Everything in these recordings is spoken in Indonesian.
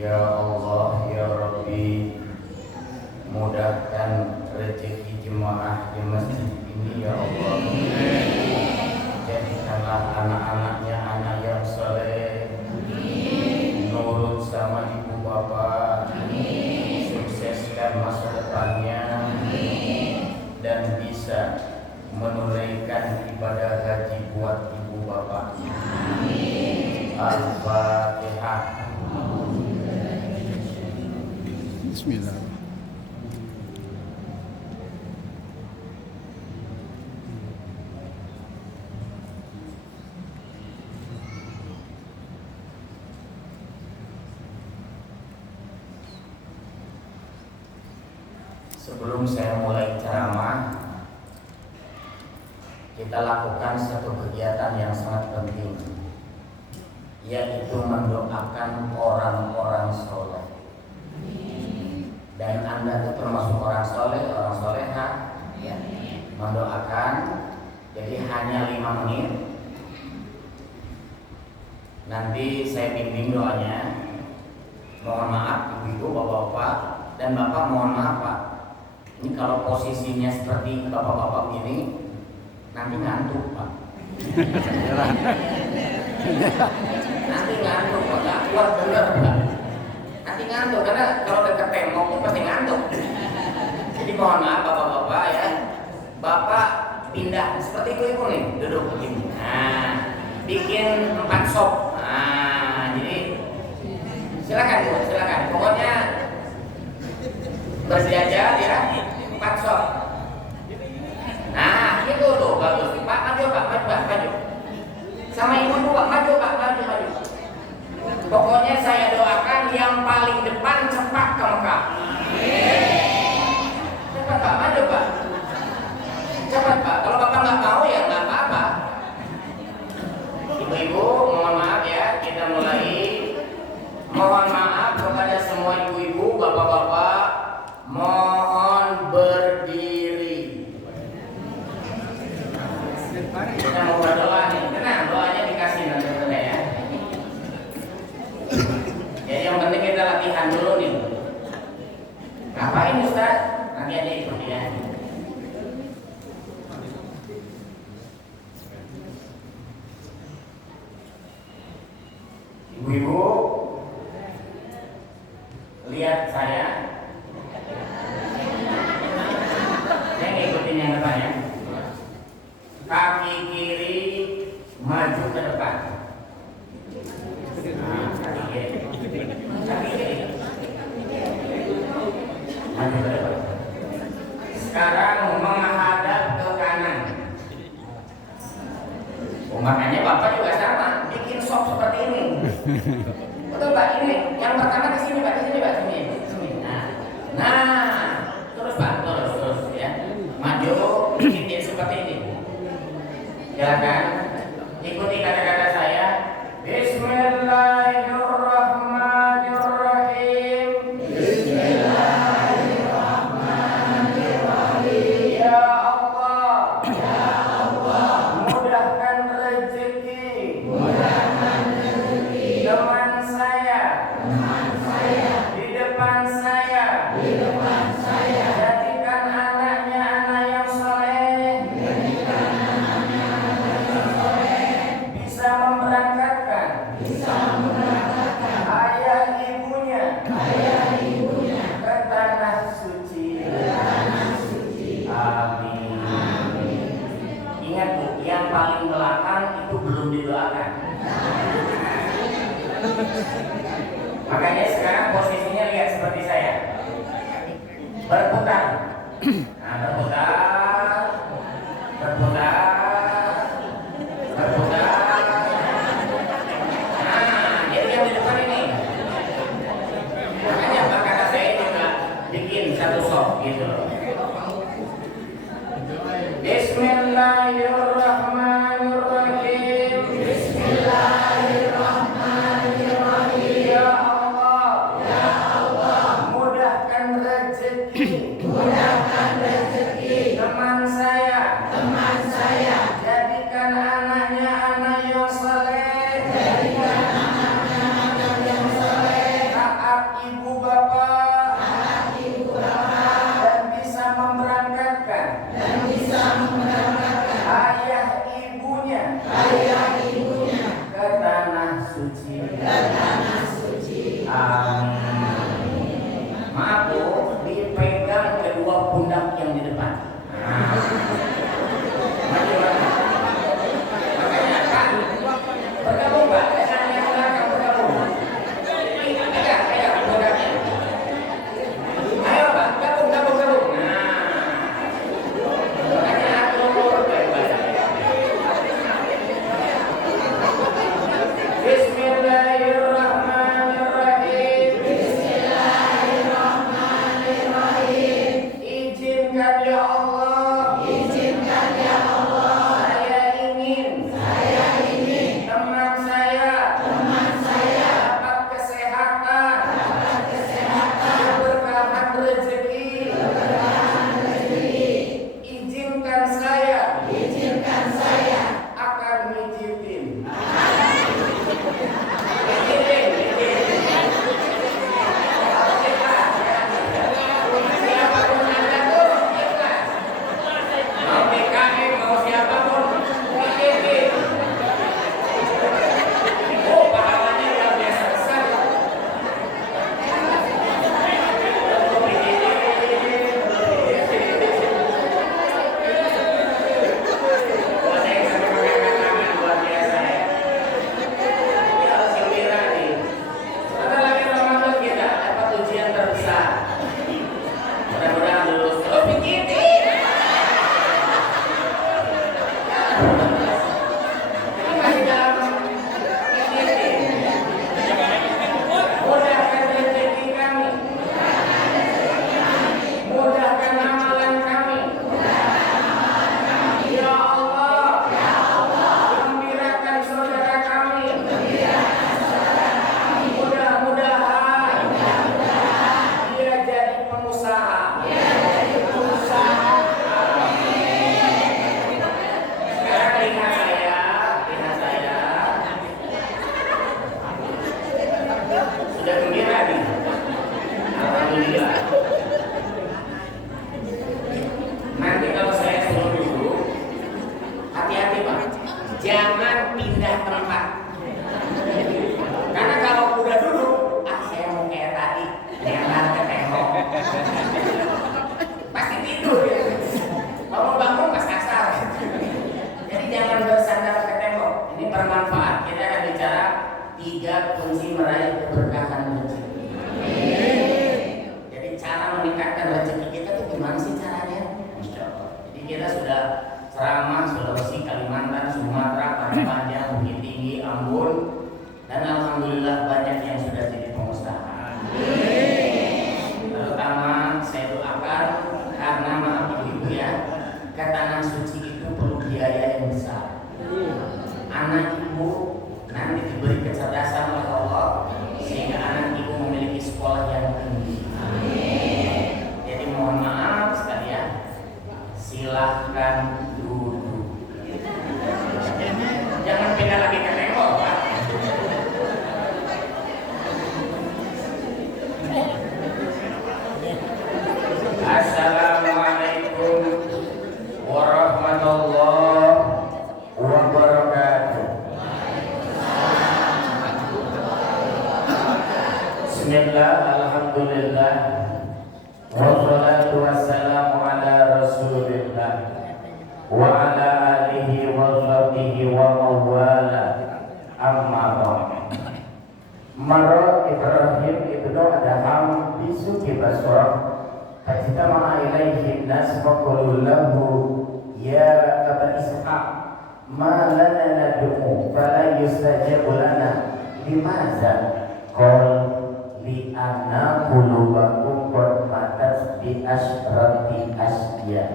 Ya Allah, Ya Rabbi, mudahkan rezeki jemaah di masjid ini ya Allah. Jadikanlah anak-anaknya anak yang saleh, nurut sama ibu bapak, sukseskan masa depannya, dan bisa menunaikan ibadah haji buat ibu bapak. Al-Fatihah. Bismillah. Sebelum saya mulai ceramah, kita lakukan satu kegiatan yang sangat penting, yaitu mendoakan orang-orang soleh. Dan Anda itu termasuk orang soleh, orang soleha, ya. Mendoakan, jadi hanya 5 menit. Nanti saya bimbing doanya. Mohon maaf ibu-ibu, bapak-bapak, dan bapak mohon maaf pak. Ini kalau posisinya seperti bapak-bapak begini, nanti ngantuk pak. Nanti ngantuk pak, gak kuat bener pak. Nanti ngantuk, karena kalau dekat tembok itu pasti ngantuk. Jadi mohon maaf bapak-bapak ya. Bapak pindah seperti ibu-ibu nih, duduk begini. Nah, bikin 4 sop. Nah, jadi silakan bu, silakan. Pokoknya bersejajar ya, 4 sop. Nah, itu tuh bagus. Pak, maju pak, maju. Sama ibu pak, maju pak, maju. Pokoknya saya doakan yang paling depan cepat ke Mekah. Cepat pak, maju pak. Cepat pak. Kalau bapak nggak mau ya nggak apa-apa. Ibu-ibu, mohon maaf ya, kita mulai. Mohon maaf kepada semua ibu-ibu, bapak-bapak, mohon berdiri. Kita mau berdoa nih, tenang, doanya dikasih nanti ya. Jadi yang penting kita latihan dulu nih. Ngapain Ustaz? Nanti aja ikut ya. Ibu-ibu, lihat saya. Saya ngikutin yang depan ya. Kaki kiri maju ke depan. Nah, kaki kiri. Maju ke depan. Sekarang menghadap ke kanan. Makanya bapak juga sama, bikin sop seperti ini. Betul pak, ini yang pertama ke sini pak, sini. Nah, terus pak, terus ya. Maju, bikin dia seperti ini. Silakan ikuti kata-kata saya. Bismillahirrahmanirrahim. Ya Allah, mudahkan rezeki teman saya di depan saya. Jadikan anaknya anak yang soleh, bisa memberangkatkan ayah ibunya ke tanah suci. Amin. Ingat bu, yang paling belakang itu belum didoakan. Makanya sekarang posisinya lihat seperti saya, berputar. Nah, berputar. Nah, jadi yang di depan ini. Makanya kata saya juga bikin satu sop gitu loh. Bismillahirrahmanirrahim. Ya Allah, mudahkan rezeki teman saya. Jadikan anaknya anak yang saleh. Taat Amin. Maaf Bu, dipegang kedua pundak yang di depan. Maju lagi. Makanya kan bergabung Pak, dengan yang belakang bergabung. Pegang pundaknya. Ayo Pak, gabung. Makanya atur baik-baik. Bismillahirrahmanirrahim. Izinkan ya Allah. Saya ingin teman saya dapat kesehatan, keberkahan rezeki. Izinkan saya akan mijitin. Siapapun Anda tuh ikhlas. Mau PKM, mau siapapun, mijitin. Oh, pahalanya luar biasa besar. Ada yang sampai mengangkat tangan, luar biasa ya. Ya harus gembira nih. Sebentar lagi Ramadan kita dapat ujian terbesar. Mudah-mudahan lulus. Terus pijitin. Ini masih dalam pijitin. Mudahkan rezeki kami. Mudahkan amalan kami. Ya Allah. Gembirakan saudara kami. Mudah-mudahan dia jadi pengusaha. Sekarang lihat saya. Sudah gembira nih. Alhamdulillah. Nanti kalau saya suruh duduk, hati-hati Pak. Jangan pindah tempat. Karena kalau udah duduk, saya mau kayak tadi, jalan ke tembok. Pasti tidur ya. Kalau bangun pas kasar. Jadi jangan bersandar ke tembok. Ini bermanfaat. Kita akan bicara 3 kunci meraih keberkahan rezeki. Jadi cara meningkatkan rezeki kita tuh gimana sih caranya? Jadi kita sudah ceramah Sulawesi, Kalimantan, Sumatera, Padang Panjang, Bukit Tinggi, Ambon, dan alhamdulillah banyak yang sudah jadi pengusaha. Terutama saya doakan karena maaf ibu ya, ke tanah suci itu perlu biaya yang besar. Anak ibu nanti diberi kecerdasan oleh Allah sehingga anak ibu memiliki sekolah yang tinggi. Jadi mohon maaf sekalian, silahkan duduk. Jangan pindah lagi ke tembok Pak. Assalamualaikum warahmatullahi wabarakatuh. Bismillah, alhamdulillah, wassalatu wassalamu ala rasulillah wa ala alihi wa sahbihi wa mawala, amma ba'd. Marra Ibrahim ibnu Adham bisuki Basrah fajtama'a ilaihi an-nas faqalu lahu ya Aba Ishaq ma lana nad'u fala yustajabu lana limaza qal li anna qulubakum qad matat bi asrati asya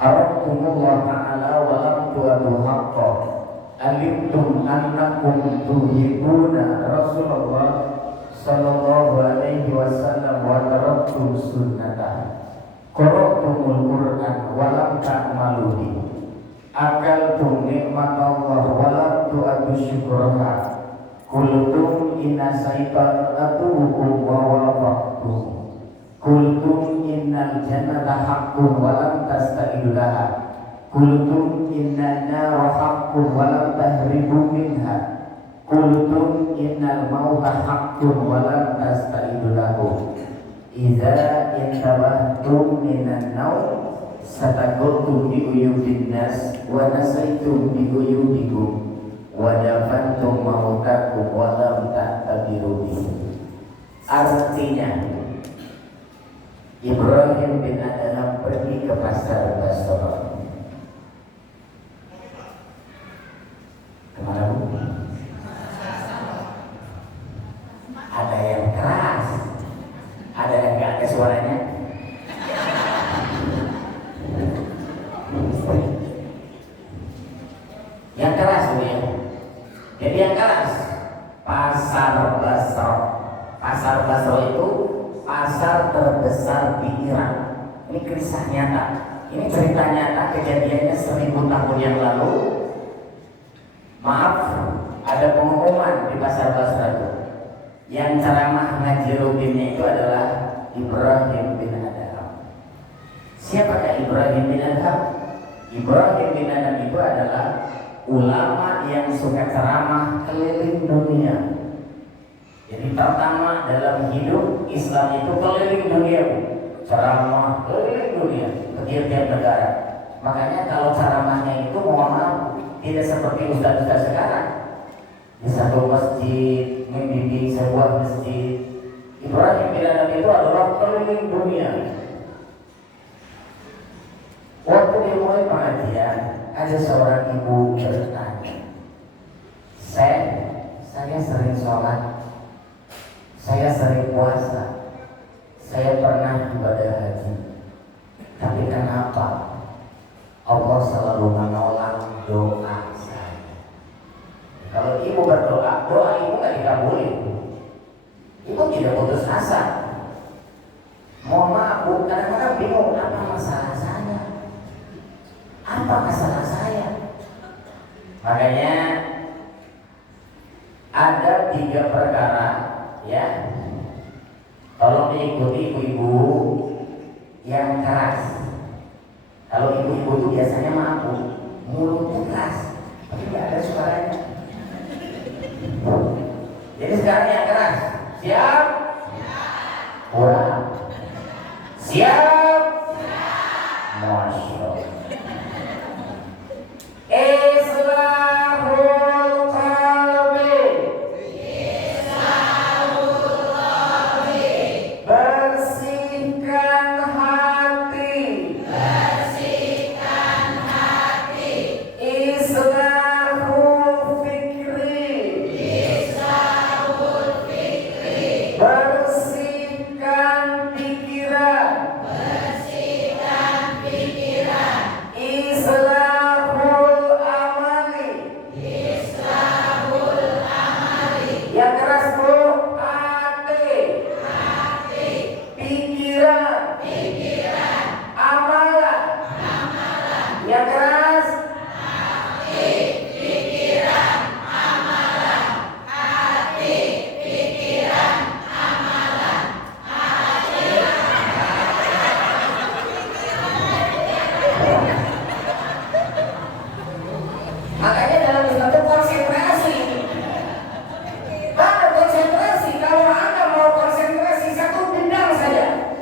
arakumullah ta'ala wa lam tu'adu haqqa alimtum annakum tuhibuna Rasulullah sallallahu alaihi wasallam wa taraktum sunnatah qara'tumul Qur'an wa lam ta'maluhi akaltum nikmatallah wa lam tu'adu syukraha qultum inna saytan atuhukum wa wafaqtum qultum innal jannata haqqun wa lam tasta'idu laha qultum inna nara haqqun wa lam tahribu minha Qultum innal mauta haqqun wa lam tasta'idu lahu. Idza intabahtum minan naum sataqultum bi uyubin nas wa nasaitum bi uyubikum wa dafantum mautakum wa lam ta'tabiru bihi. Artinya Ibrahim bin Adham pergi ke pasar Basra. Kemana bu? Ada yang keras, ada yang gak ada suaranya. Yang keras bu ya. Jadi yang keras pasar Basra. Pasar Basra itu pasar terbesar di Irak. Ini kisah nyata. Ini cerita nyata, kejadiannya 1000 tahun yang lalu. Maaf, ada pengumuman di pasar Basra itu. Yang ceramah ngaji rutinnya itu adalah Ibrahim bin Adham. Siapakah Ibrahim bin Adham? Ibrahim bin Adham itu adalah ulama yang suka ceramah keliling dunia. Jadi pertama dalam hidup Islam itu keliling dunia, ceramah keliling dunia ke tiap-tiap negara. Makanya kalau ceramahnya itu mohon maaf tidak seperti ustaz-ustaz sekarang. Di satu masjid membimbing sebuah masjid. Ibrahim bin Adham itu adalah keliling dunia. Waktu dimulai pengajian, ada seorang ibu bertanya, saya sering sholat, saya sering puasa, saya pernah ibadah haji, tapi kenapa Allah selalu menolak doa saya? Kalau ibu berdoa, doa ibu nggak dikabulin. Ibu tidak putus asa. Mohon maaf bu, kadang-kadang bingung apa masalah saya, apa masalah saya. Makanya ada 3 perkara ya. Tolong diikuti ibu-ibu yang keras. Kalau ibu-ibu itu biasanya maaf bu, mulutnya keras, tapi tidak ada suaranya. Jadi sekarang yang keras, siap? Kurang. Siap? Masya Allah. Islahul qalbi. Bersihkan hati. Islahul fikri. Bersihkan pikiran. Islahul amali. Yang keras bu, hati. Pikiran. Amalan. Yang keras. Makanya dalam Islam itu konsentrasi. Mana konsentrasi? Kalau Anda mau konsentrasi satu bidang saja,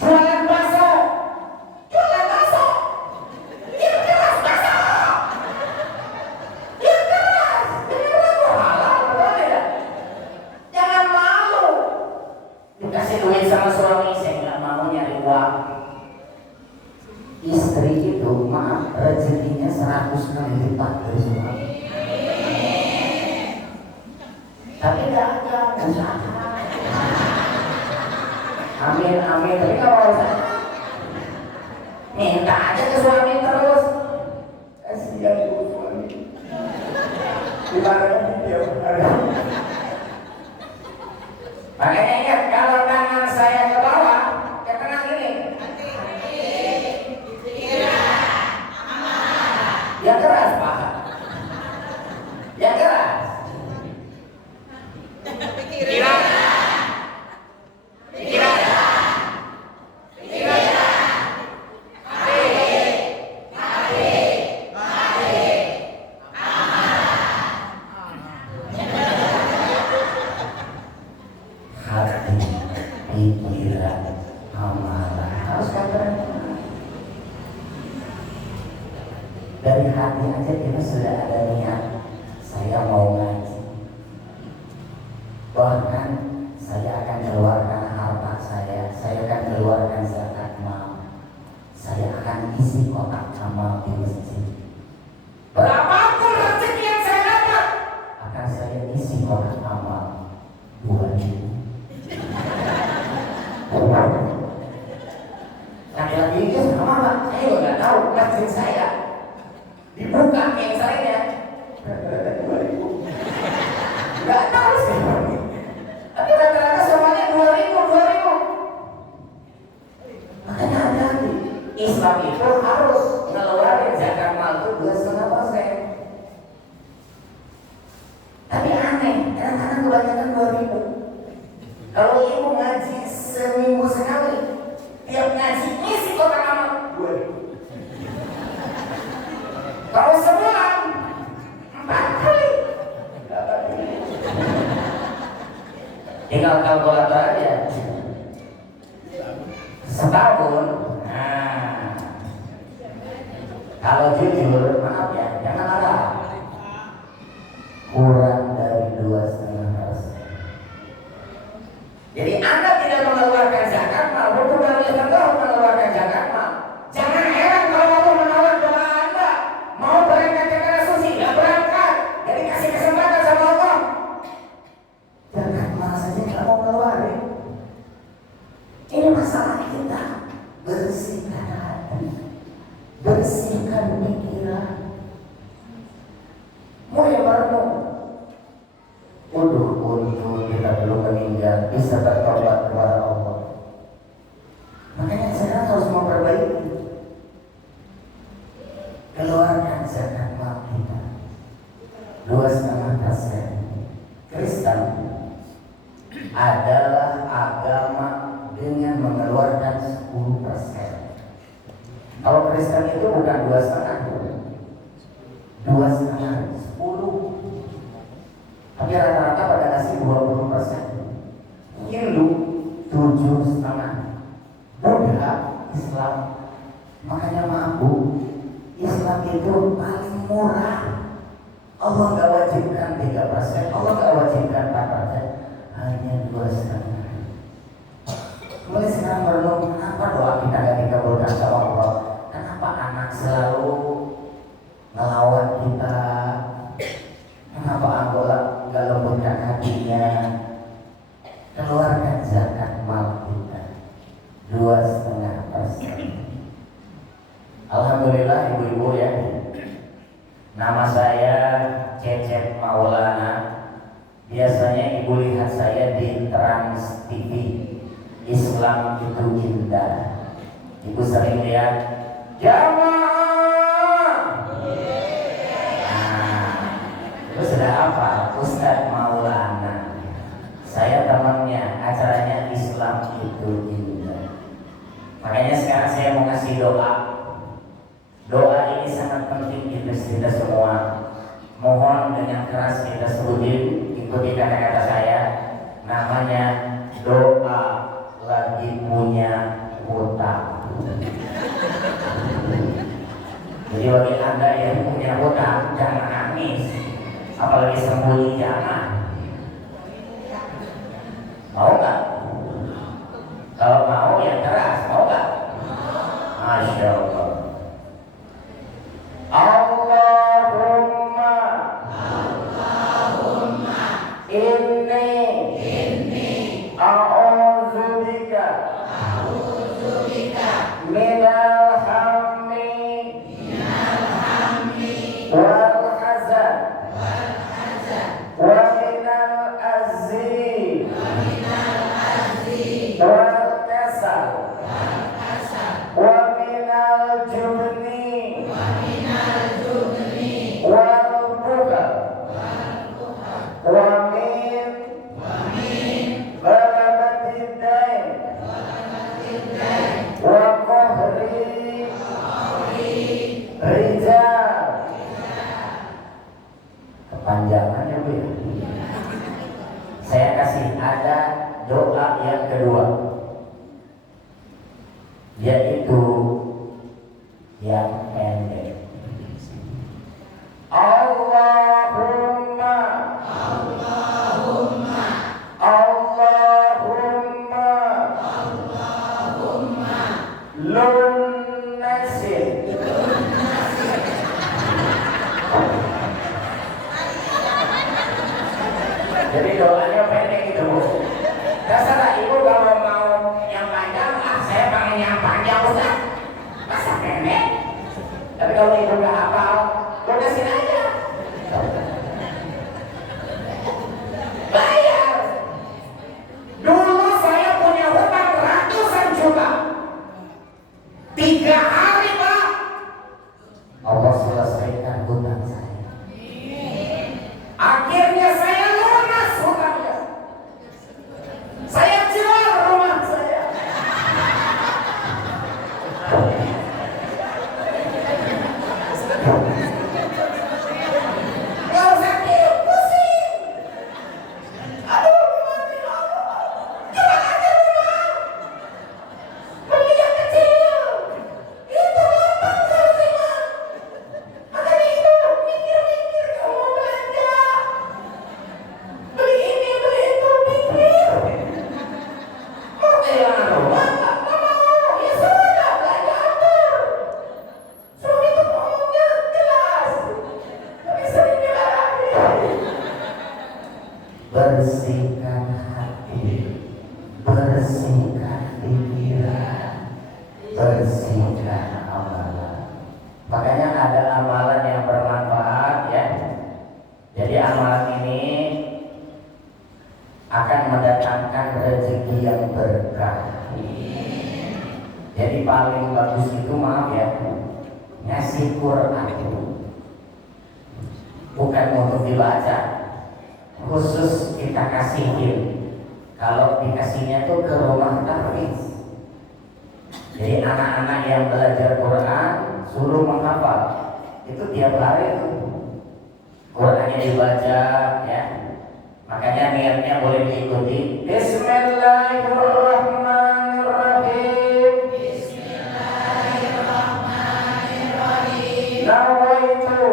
jualan bakso, yang keras bakso, yang keras, beneran kok halal, betul tidak? Jangan malu. Dikasih duit sama suami, saya nggak mau nyari uang. Istri itu maaf rezekinya 100 kali lipat dari suami. Tapi dagang usaha. Amin amin. Tapi kalau usaha minta aja ke suami terus. Kasihan bu suami. Dimarahin tiap hari. Makanya ingat kalau tangan saya ke bawah, ke tengah ini. Yang keras pak, yang keras. Pikiran. hati aja kita sudah ada niat, saya mau ngaji, bahkan saya akan keluarkan harta saya akan keluarkan zakat mal, saya akan isi kotak amal di masjid. Berapapun rezeki yang saya dapat, akan saya isi kotak amal 2.000. Laki-laki itu sama Pak, saya juga nggak tahu masjid saya dibuka yang saya nggak tahu sih, tapi rata-rata semuanya 2.000. Makanya hati-hati, Islam itu harus ngeluarin zakat mal itu 2,5%. Tapi aneh, kadang-kadang kebanyakan 2.000. Kalau ibu ngaji seminggu sekali, tiap ngaji isi kotak amal 2.000. Kalau sebulan 4 kali, tinggal kalkulator aja. Setahun, nah, kalau jujur, maaf ya, jangan marah, kurang dari 2,5%. Jadi Anda tidak mengeluarkan zakat mal, berkurang mengeluarkan zakat mal. Jangan heran kalau Allah menolak doa Anda. Mau berangkat ke tanah suci, nggak berangkat. Jadi kasih kesempatan sama Allah. Zakat mal saja nggak mau ngeluarin. Ini masalah kita. Bersihkan hati, bersihkan pikiran. Mulai merenung. Untuk kita belum meninggal bisa bertobat kepada Allah. Makanya sekarang harus memperbaiki. Keluarkan zakat mal kita 2,5%. Kristen adalah agama dengan mengeluarkan 10%. Kalau Kristen itu bukan 2,5, 10. Tapi rata-rata pada kasih 20%. Hindu 7,5. Buddha, Islam. Makanya maaf Bu, Islam itu paling murah. Allah nggak wajibkan 3%, Allah nggak wajibkan 4%, hanya 2,5. Mulai sekarang merenung, kenapa doa kita nggak dikabulkan sama Allah? Kenapa anak selalu ngelawan kita? Kenapa Angola nggak lembutkan hatinya? Keluarkan zakat mal kita 2,5%. Alhamdulillah ibu-ibu ya. Nama saya Cecep Maulana. Biasanya ibu lihat saya di Trans TV. Islam itu indah. Ibu sering lihat jamaah. Itu sudah apa? Ustadz Maulana. Saya temannya, acaranya Islam itu indah. Makanya sekarang saya mau ngasih doa. Doa ini sangat penting kita semua. Mohon dengan keras kita sebutin, ikuti kata-kata saya. Namanya doa lagi punya hutang. Jadi bagi Anda yang punya hutang, jangan nangis. Apalagi sembunyi, jangan. Mau gak? Kalau mau ya keras, mau gak? Masya Allah. Allahumma inni a'udzubika minal hammi wal hazan wa minal azzi wal kasal wa minal jubni wal bukhal wa min ghalabati dain wa qahri rijal. Kepanjangannya Bu ya. Saya kasih ada doa yang kedua, yaitu yang pendek. akan mendatangkan rezeki yang berkah. Jadi paling bagus itu, maaf ya, ngasih Quran bukan untuk dibaca, khusus kita kasihin. Kalau dikasihnya tuh ke rumah tahfiz. Jadi anak-anak yang belajar Quran suruh menghafal. Itu tiap hari tuh Qurannya dibaca ya. Makanya niatnya boleh diikuti. Bismillahirrahmanirrahim. Bismillahirrahmanirrahim. Nawaitu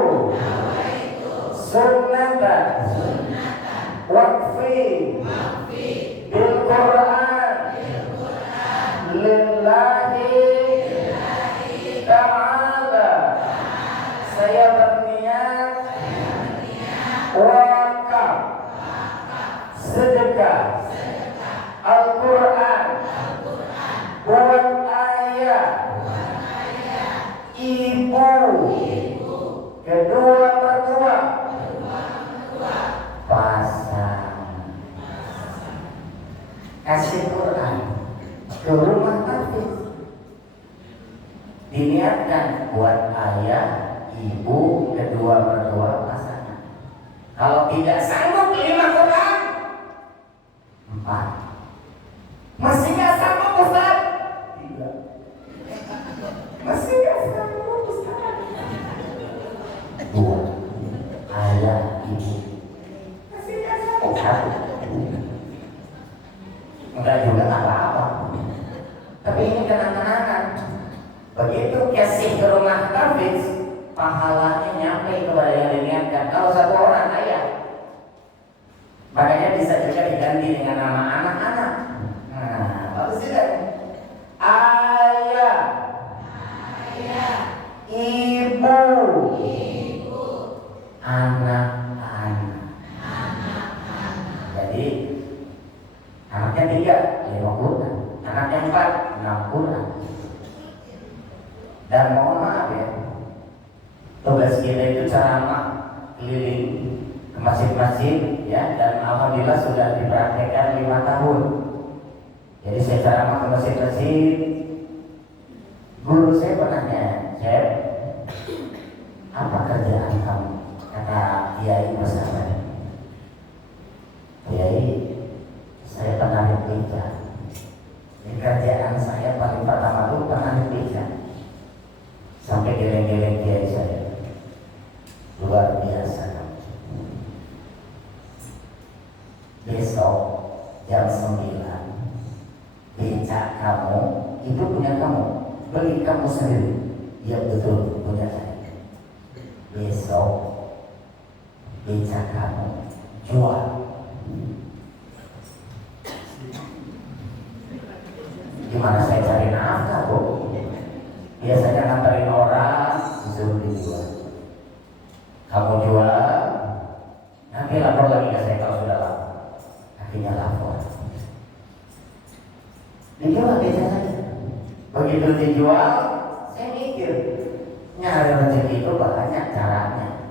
sunnatan waqfi bil Quran lillahi ta'ala. Saya berniat wakaf sedekah Al-Quran buat ayah, ibu, kedua mertua, pasangan. Kasih Quran ke rumah tahfiz, diniatkan buat ayah, ibu, kedua mertua, pasangan. Kalau tidak sanggup 5 Quran, 4. Masih nggak sanggup Ustaz? Tidak. Masih nggak sanggup Ustaz? 2. Ayah, ibu. Masih nggak sanggup? 1. Enggak juga apa-apa. Tapi ini kenang-kenangan. Begitu kasih ke rumah tahfiz, pahalanya nyampe kepada yang diniatkan. Kalau 1 orang ayah, makanya bisa juga diganti dengan nama anak-anak. Nah, bagus juga. Ayah, ibu, anak-anak. Jadi anaknya 3, 5 Quran. Anaknya 4, 6 Quran. Dan mohon maaf ya, tugas kita itu ceramah keliling ke masjid-masjid ya, dan alhamdulillah sudah dipraktekkan 5 tahun. Jadi saya ceramah ke masjid-masjid. Guru saya bertanya, "Chef, apa kerjaan kamu?" Kata Kiai bersama, "Kiai, saya penarik beca. Kerjaan saya paling pertama itu penarik beca." Sampai geleng-geleng Kiai saya. Luar biasa. Besok jam 9 beca kamu itu punya kamu, beli kamu sendiri. Ya betul, punya saya. Besok beca kamu jual. Gimana saya cari nafkah, Bu? Biasanya nganterin orang disuruh dijual. Kamu jual, nanti lapor lagi ke saya kalau sudah lapor. Akhirnya lapor. Dijual beca saja. Begitu dijual, saya mikir nyari rezeki itu banyak caranya.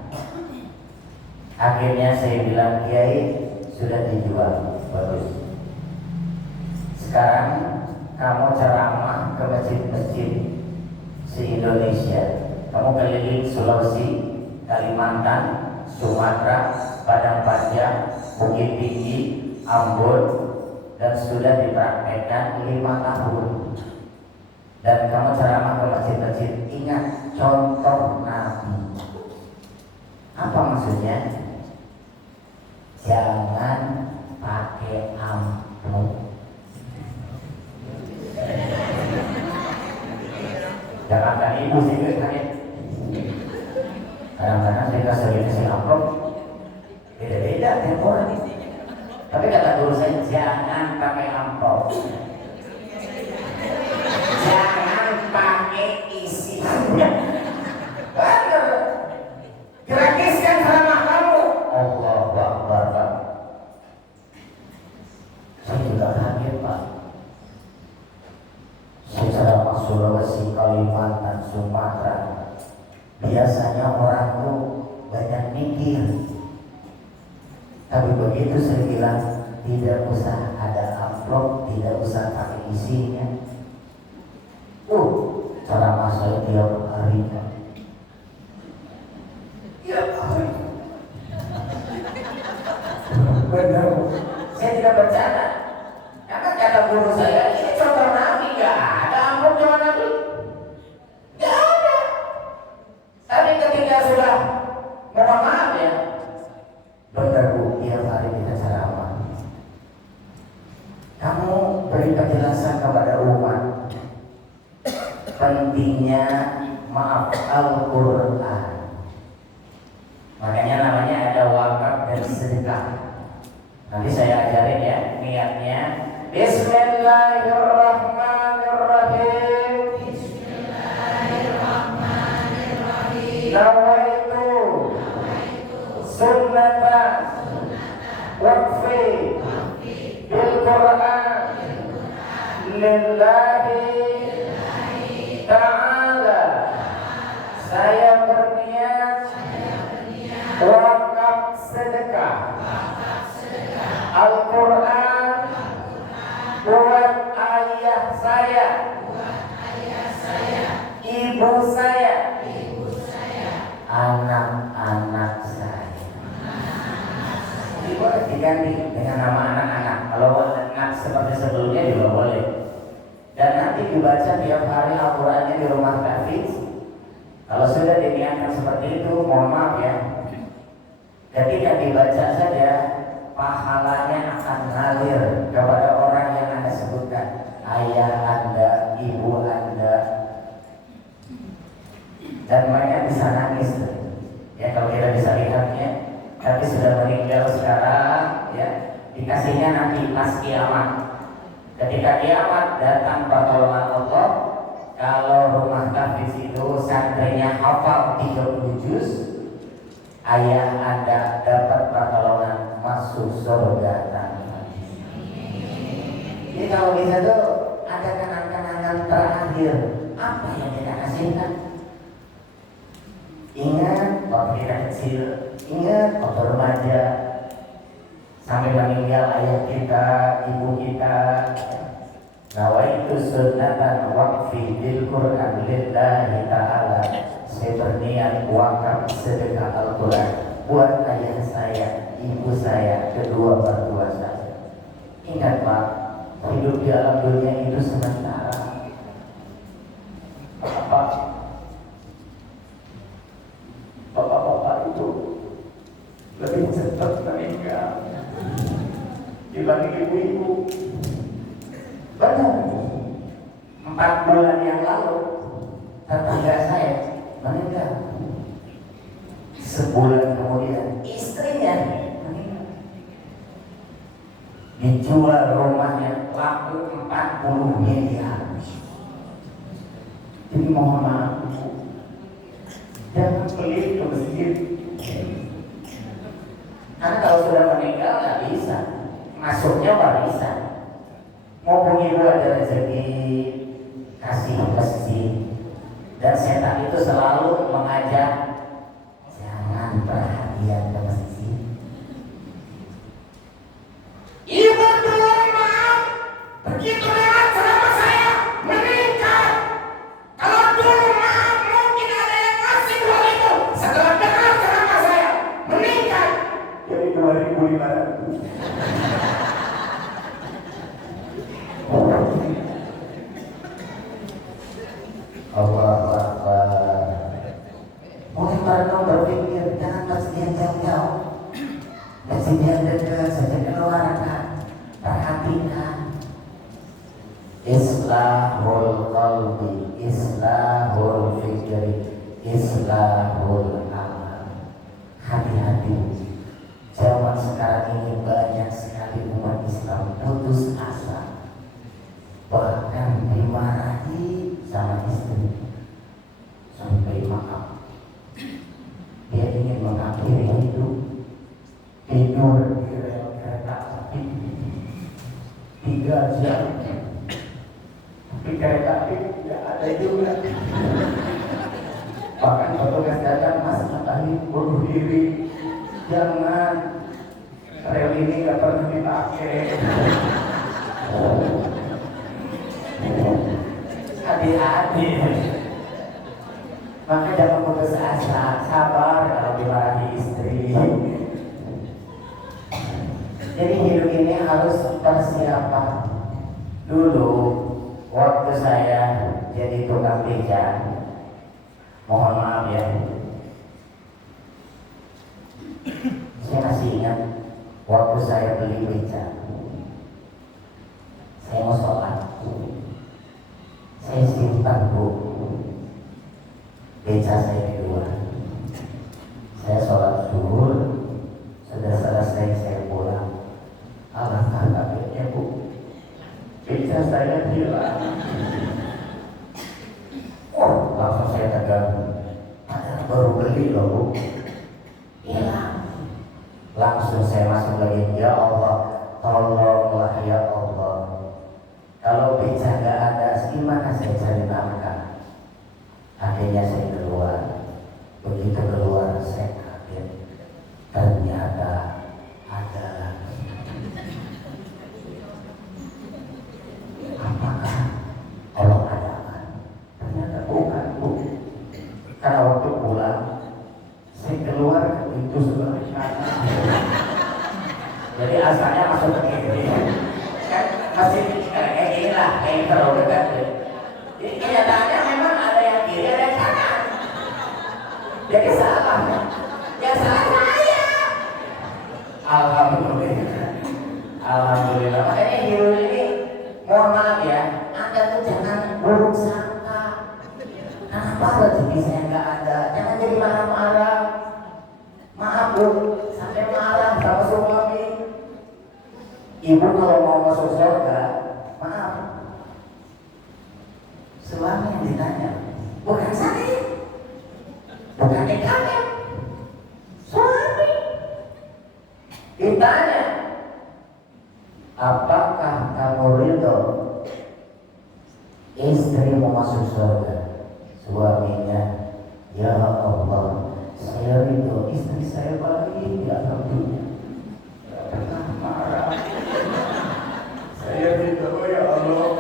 Akhirnya saya bilang, "Kiai, sudah dijual, bagus. Sekarang kamu ceramah ke masjid-masjid se-Indonesia. Kamu keliling Sulawesi, Kalimantan, Sumatera, Padang Panjang, Bukit Tinggi, Ambon, dan sudah dipraktekkan 5 tahun. Dan kamu ceramah ke masjid-masjid, ingat contoh Nabi." Apa maksudnya? Jangan pakai amplop. Jangankan ibu sih kaget. Kadang-kadang saya kasih amplop beda-beda tiap orang. Tapi kata guru saya, jangan pakai amplop. Jangan pakai isinya. Benar. Gratiskan ceramah kamu. Allahu Akbar. Saya juga kaget, Pak. Saya ceramah Sulawesi, Kalimantan, Sumatera. Biasanya orang tuh banyak mikir. Tapi begitu saya bilang, tidak usah ada amplop, tidak usah pakai isinya. Ceramah saya tiap hari. Tiap hari. Benar. Saya tidak bercanda. Karena kata guru saya, ini contoh Nabi, nggak ada amplop zaman Nabi. Nggak ada. Tapi ketika sudah mohon maaf ya, benar Bu, tiap hari kita ceramah. Kamu beri penjelasan kepada umat pentingnya maaf Al-Quran. Makanya namanya ada wakaf dan sedekah. Nanti saya ajarin ya niatnya. Bismillahirrahmanirrahim. Bismillahirrahmanirrahim. Nawaitu sunnatan waqfi bil Quran lillahi ta'ala. Saya berniat wakaf sedekah Al-Quran buat ayah saya, ibu saya, anak-anak saya. Jadi boleh diganti dengan nama anak-anak. Kalau anak seperti sebelumnya juga boleh. Dan nanti dibaca tiap hari Al-Qurannya di rumah Hafiz. Kalau sudah diniatkan seperti itu, mohon maaf ya, ketika dibaca saja pahalanya akan ngalir kepada orang yang Anda sebutkan, ayah Anda, ibu Anda, dan mereka bisa nangis ya kalau kita bisa lihatnya. Tapi sudah meninggal sekarang ya, dikasihnya nanti pas kiamat. Ketika kiamat datang pertolongan Allah. Kalau rumah Hafiz itu santrinya hafal 30 juz, ayah Anda dapat pertolongan masuk surga tanpa. Jadi kalau bisa tuh ada kenang-kenangan terakhir apa yang kita kasihkan. Ingat waktu kita kecil, ingat waktu remaja, sampai meninggal ayah kita, ibu kita. Nawaitu sunnatan waqfi bil Quran lillahi ta'ala. Saya berniat wakaf sedekah Al-Quran buat ayah saya, ibu saya, kedua mertua saya. Ingat Pak, hidup di alam dunia itu sementara. Bapak-bapak itu lebih cepat meninggal dibanding ibu-ibu. Benar. 4 bulan yang lalu tetangga saya meninggal. Sebulan kemudian istrinya meninggal. Dijual rumahnya laku 40 miliar. Jadi mohon maaf, jangan pelit ke masjid. Karena kalau sudah meninggal nggak bisa, masuknya warisan. Mumpung ibu ada rezeki, kasih masjid. Dan setan itu selalu mengajak, jangan perhatian ke masjid. Ibu dulu maaf, begitu lewat ceramah saya meninggal. Kalau dulu maaf mungkin ada yang ngasih 2.000, setelah dengar ceramah saya meninggal. Jadi 2.500. Allah Akbar. Mulai merenung berpikir, jangan masjid yang jauh-jauh, masjid yang dekat saja keluarkan. Perhatikan islahul qalbi, islahul fikri, islahul amal. Hati-hati, zaman sekarang ini banyak sekali umat Islam putus asa, bahkan dimarahi sama istri sampai maaf. Dia ingin mengakhiri hidup, tidur di rel kereta api 3 jam, tapi kereta api tidak ada juga. Bahkan petugas datang, Mas, ngapain bunuh diri? Jangan, rel ini nggak pernah dipakai. Hati-hati. Maka jangan putus asa, sabar kalau dimarahi istri. Jadi hidup ini harus persiapan. Dulu waktu saya jadi tukang beca, mohon maaf ya, saya masih ingat waktu saya beli beca. Saya mau sholat, saya simpan bu beca saya di luar. Saya sholat zuhur, sudah selesai saya pulang. Alangkah kagetnya bu, beca saya hilang. Oh, langsung saya tegang. Padahal baru beli loh bu, hilang. Langsung saya masuk lagi, ya Allah, tolonglah ya Allah. Kalau beca gak ada, gimana saya cari nafkah? Akhirnya saya keluar. Begitu keluar saya kaget. Ternyata ada. Apakah Allah ada? Ternyata bukan bu. Karena waktu pulang saya keluar ke pintu sebelah kanan. Jadi asalnya masuk ke kiri. Kan masih kayak gini lah, kayak terlalu dekat. Jadi kenyataannya memang ada yang kiri, ada yang kanan. Jadi salah. Yang salah saya. Alhamdulillah. Alhamdulillah. Makanya hidup ini, mohon maaf ya, Anda tuh jangan buruk sangka. Kenapa rezeki saya nggak ada? Jangan jadi marah-marah. Maaf bu, sampai marah sama suami. Ibu kalau mau masuk surga, maaf, suami yang ditanya, bukan saya, bukan kamu, suami. Ditanya, apakah kamu ridho istri mau masuk surga? Suaminya, ya Allah, saya ridho, istri saya baik, ya Alhamdulillah, tidak pernah marah. Saya ridho, ya Allah,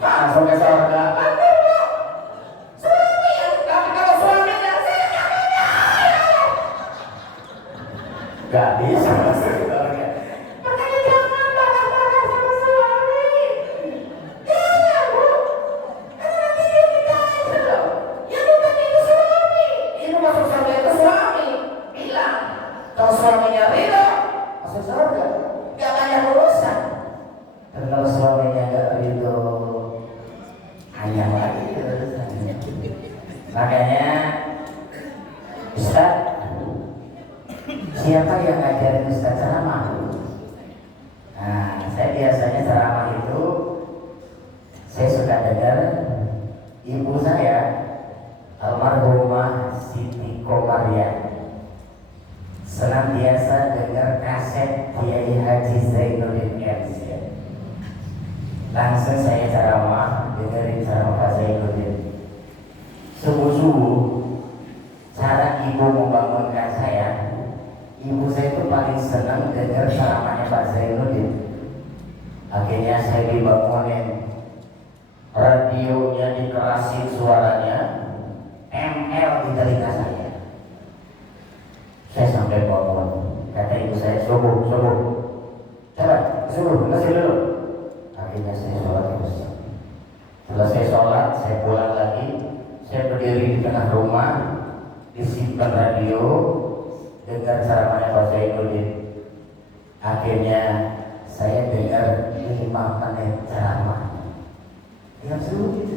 masuk ke surga. Suami yang, tapi kalau suaminya saya nggak ridho, nggak bisa masuk surga. Makanya jangan marah-marah sama suami. Jangan bu, karena nanti dia ditanya loh. Yang bukan itu suami, itu masuk surga itu suami. Bilang, kalau suaminya ridho, masuk surga, nggak banyak urusan. Dan kalau suaminya nggak ridho, hanya lagi urusannya. Makanya, Ustaz, siapa yang ngajarin Ustaz ceramah? Nah, saya biasanya ceramah itu saya suka dengar ibu saya, almarhumah Siti Komaria, senantiasa dengar kaset Kiai Haji Zainuddin MC. Langsung saya ceramah, dengerin ceramah Pak Zainuddin. Subuh-subuh, cara ibu membangunkan saya, ibu saya itu paling senang dengar ceramahnya Pak Zainuddin. Akhirnya saya dibangunin, radionya dikerasin suaranya, ML di telinga saya. Saya sampai bangun, kata ibu saya, subuh, coba subuh, masih dulu. Akhirnya saya sholat terus. Setelah saya sholat, saya pulang lagi, saya berdiri di tengah rumah, disimpan radio, dengar ceramahnya Pak Zainuddin. Akhirnya saya dengar 5 menit ceramah. Yang seru gitu.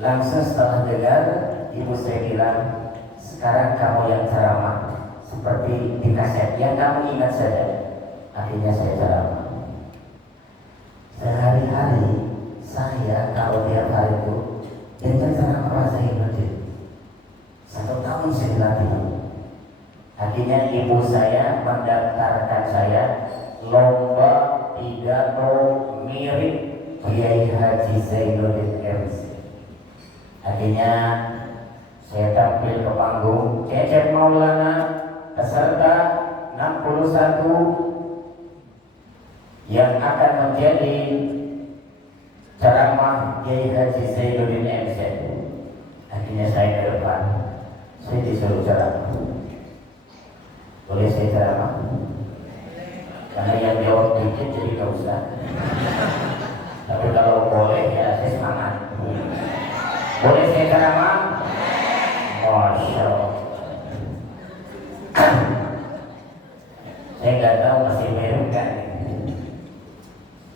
Langsung setelah dengar, ibu saya bilang, sekarang kamu yang ceramah seperti di kaset yang kamu ingat saja. Akhirnya saya ceramah. Sehari-hari saya kalau tiap hari itu dengar ceramah Pak Zainuddin. 1 tahun saya dilatih. Akhirnya ibu saya mendaftarkan saya lomba pidato mirip Kiai Haji Zainuddin MC. Akhirnya saya tampil ke panggung, Cecep Maulana peserta 61 yang akan menjadi ceramah Kiai Haji Zainuddin MZ. Akhirnya saya ke depan, saya disuruh ceramah. Boleh saya ceramah? Karena yang jawab dikit jadi gak usah. Tapi kalau boleh ya saya semangat. Boleh saya ceramah? Masya Allah. Saya nggak tahu masih merah kan.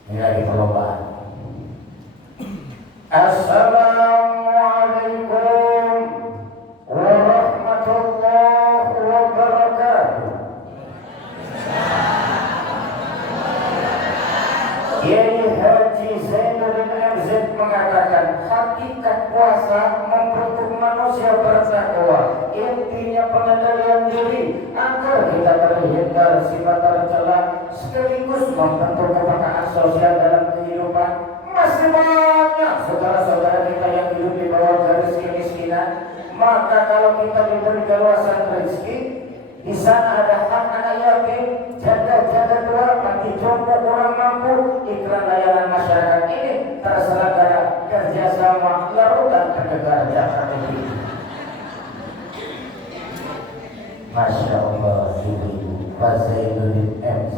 Ini lagi perlombaan. Assalamualaikum warahmatullahi wabarakatuh. Kiai Haji Zainuddin MZ mengatakan hakikat puasa membentuk manusia bertakwa, intinya pengendalian diri agar kita terhindar sifat tercela, sekaligus membentuk kepekaan sosial dalam kehidupan. Masih banyak saudara-saudara kita yang hidup di bawah garis kemiskinan, maka kalau kita diberi keluasan rezeki, di sana ada hak anak yatim, janda-janda tua, mati jompo kurang mampu, iklan layanan masyarakat ini terselenggara kerjasama larutan penegak Jakarta ini. Masya Allah, ibu Pak Zainuddin MZ.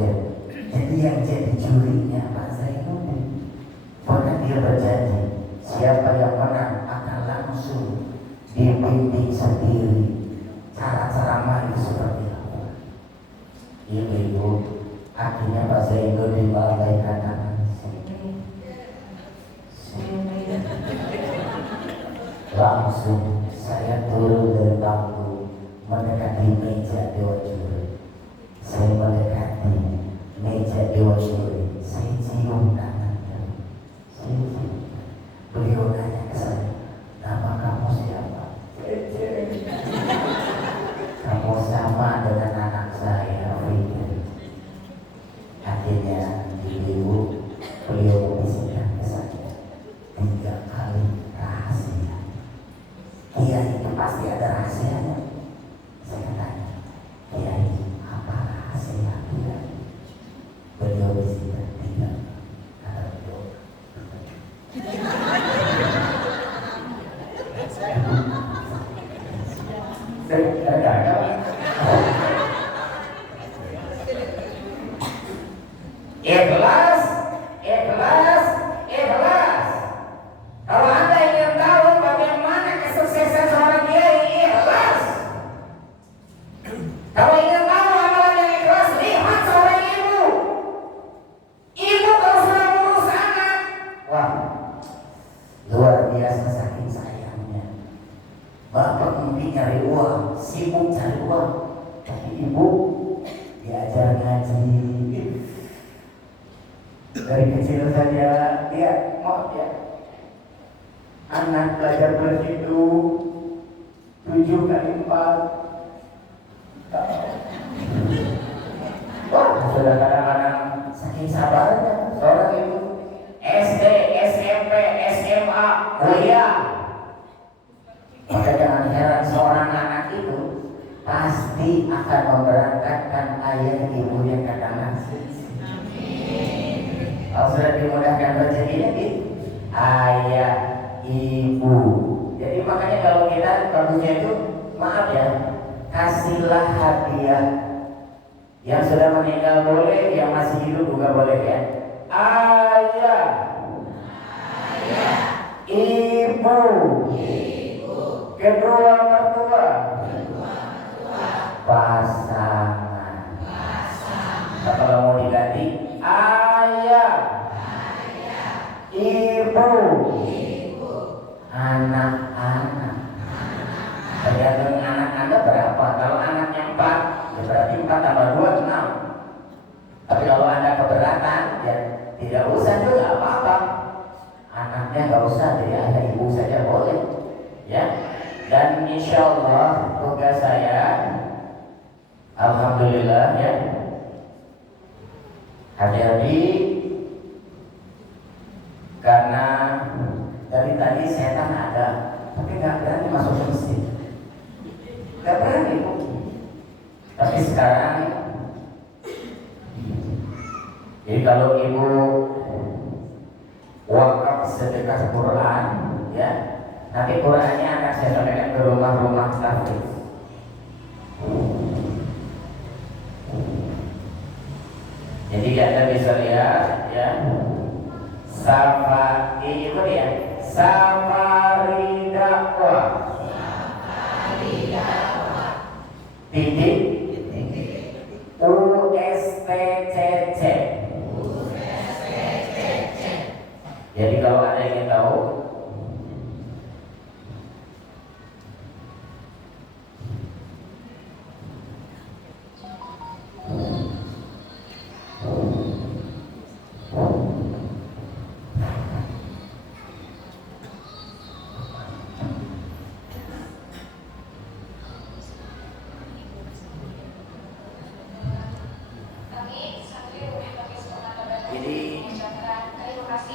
Jadi yang jadi jurinya Pak Zainuddin. Pernah dia berjanji, siapa yang menang akan langsung dibimbing sendiri cara ceramah itu seperti apa. Ibu, akhirnya Pak Zainuddin melambaikan tangan. Sini. Langsung saya turun dari bangku mendekati meja Dewa Juri. Saya mendekati meja Dewa Juri. Saya cium tangannya. Beliau nanya ke saya, nama kamu siapa? Kamu sama dengan anak saya, Fikri. Akhirnya beliau membisikkan ke saya 3 kali rahasia. Kiai itu pasti ada rahasianya. Saya tanya, Kiai apa rahasia Kiai? Beliau bisikkan 3. Kata beliau, ikhlas, ikhlas, ikhlas. Kalau Anda ingin tahu bagaimana kesuksesan seorang kiai, ikhlas. Kalau ingin tahu amalan yang ikhlas, lihat seorang ibu. Ibu kalau sudah ngurus anak, wah, luar biasa saking sayangnya. Bapak mungkin nyari uang, sibuk cari uang, tapi ibu diajar ngaji. Dari kecil saja dia maaf ya, anak belajar berhitung 7 kali 4. Wah, sudah kadang-kadang saking sabarnya seorang ibu. SD, SMP, SMA, kuliah. Maka jangan heran seorang anak itu pasti akan memberangkatkan ayah ibunya ke tanah suci. Kalau sudah dimudahkan rezekinya gitu, ayah, ibu. Jadi makanya kalau kita bagusnya itu, maaf ya, kasihlah hadiah. Yang sudah meninggal boleh, yang masih hidup juga boleh ya. Ayah, ibu, kedua mertua, pasangan. Kalau mau diganti, ayah, ibu, anak-anak. Tergantung anak Anda berapa. Kalau anaknya 4, ya berarti 4 tambah 2, 6. Tapi kalau Anda keberatan, ya tidak usah juga apa-apa. Anaknya nggak usah, jadi ayah ibu saja boleh. Ya. Dan insya Allah tugas saya, alhamdulillah ya, adik-adik, karena dari tadi setan ada, tapi nggak berani masuk ke masjid, nggak berani bu. Tapi Jadi kalau ibu wakaf sedekah Quran, ya, nanti Qurannya akan saya sampaikan ke rumah-rumah tahfidz. Jadi Anda bisa lihat, ya, ini itu ya, Safari Dakwah. Titik USTCC. Jadi kalau ada yang ingin tahu,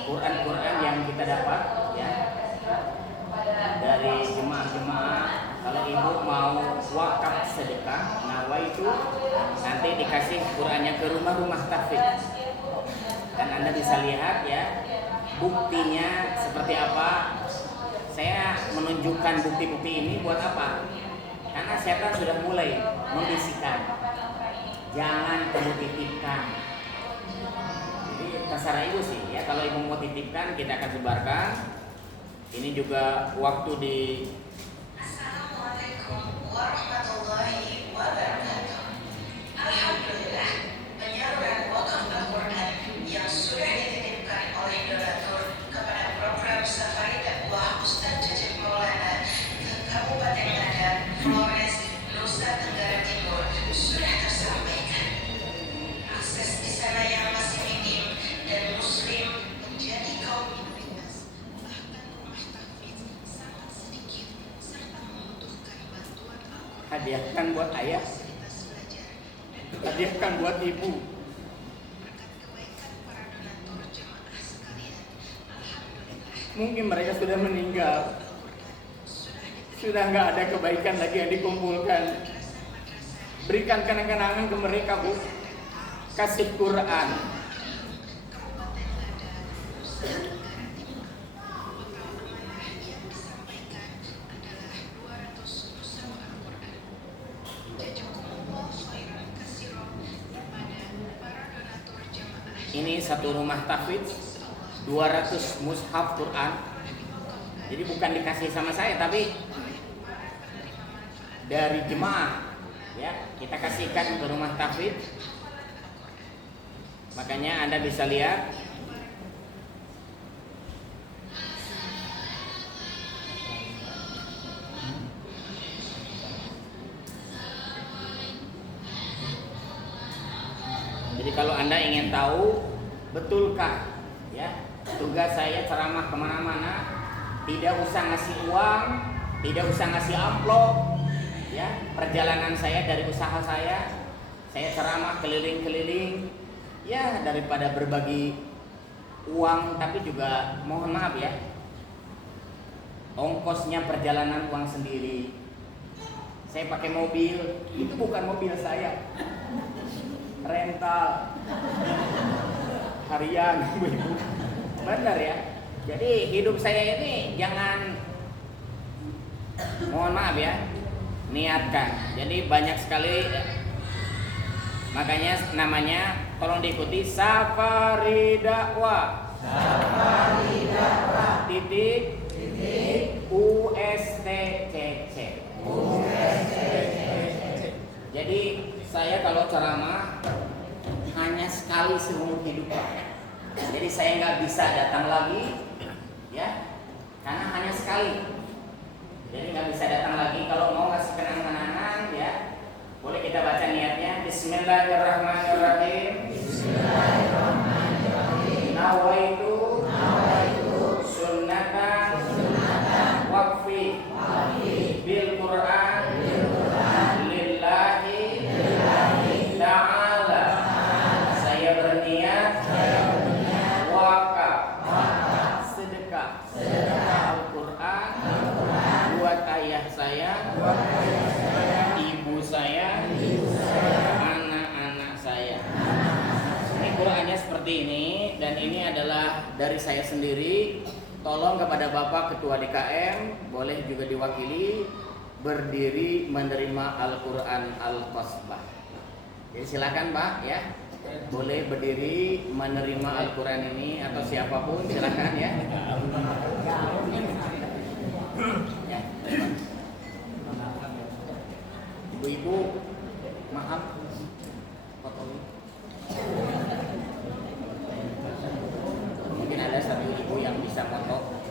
Quran-Quran yang kita dapat, ya, dari jemaah-jemaah. Kalau ibu mau wakaf sedekah, nawa itu nanti dikasih Qurannya ke rumah-rumah tahfidz. Dan Anda bisa lihat, ya, buktinya seperti apa. Saya menunjukkan bukti-bukti ini buat apa? Karena setan sudah mulai membisikkan, jangan kamu titipkan. Terserah ibu sih, ya, kalau ibu mau titipkan kita akan sebarkan. Ini juga waktu di Assalamualaikum warahmatullahi wabarakatuh. Alhamdulillah, penyaluran wakaf Al-Quran yang sudah dititipkan oleh donatur kepada program Safari Dakwah Ustadz Cecep Maulana ke Kabupaten Ngada, Flores, Nusa Tenggara Timur sudah tersampaikan. Akses di sana yang masih minim dan muslim menjadi kaum minoritas, bahkan rumah tahfidz sangat sedikit serta membutuhkan bantuan Al-Quran. hadiahkan buat ayah, hadiahkan buat ibu. Berkat kebaikan para donatur jemaah sekalian, alhamdulillah Mungkin mereka sudah meninggal, sudah nggak ada kebaikan lagi yang dikumpulkan. Berikan kenang-kenangan ke mereka, Bu. Kasih Quran. Ini satu rumah tahfidz 200 mushaf Quran. Jadi bukan dikasih sama saya, tapi dari jemaah, ya, kita kasihkan ke rumah tahfidz. Makanya Anda bisa lihat jadi kalau Anda ingin tahu betulkah, ya, tugas saya ceramah kemana-mana, tidak usah ngasih uang, tidak usah ngasih amplop, ya, perjalanan saya dari usaha saya ceramah keliling-keliling, ya, daripada berbagi uang, tapi juga mohon maaf, ya, ongkosnya perjalanan uang sendiri. Saya pakai mobil, itu bukan mobil saya, rental harian, ibu-ibu. Benar, ya. Jadi hidup saya ini jangan, mohon maaf, ya, niatkan. Jadi banyak sekali, makanya namanya tolong diikuti Safari Dakwah. Safari Dakwah. Titik USTCC. Jadi saya kalau ceramah hanya sekali seumur hidup. Jadi saya nggak bisa datang lagi, ya, karena hanya sekali. Jadi nggak bisa datang lagi. Kalau mau ngasih kenang-kenangan, ya, boleh kita baca niatnya. Bismillahirrahmanirrahim. Bismillahirrahmanirrahim. Nawaitu sunnatan waqfi bil Quran lillahi ta'ala. Saya berniat wakaf sedekah Al-Quran buat ayah saya, ibu saya, anak-anak saya. seperti ini, dan ini adalah dari saya sendiri. Tolong kepada Bapak Ketua DKM, boleh juga diwakili berdiri menerima Al-Quran Al-Qasbah. Jadi silakan Pak ya, boleh berdiri menerima Al-Quran ini, atau siapapun silakan ya. Ya. Ibu-ibu, maaf, foto ini. Mungkin ada satu ibu yang bisa foto.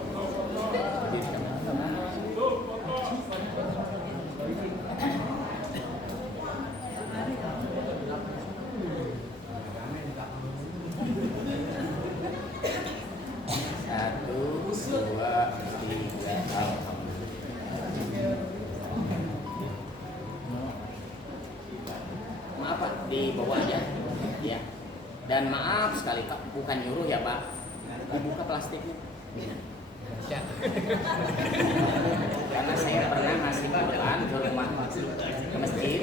Satu, dua, tiga, maaf Pak, dibawa aja. Ya. Dan maaf sekali Pak, bukan nyuruh ya Pak. Dibuka plastiknya. Karena saya pernah ngasih Quran ke rumah ke masjid.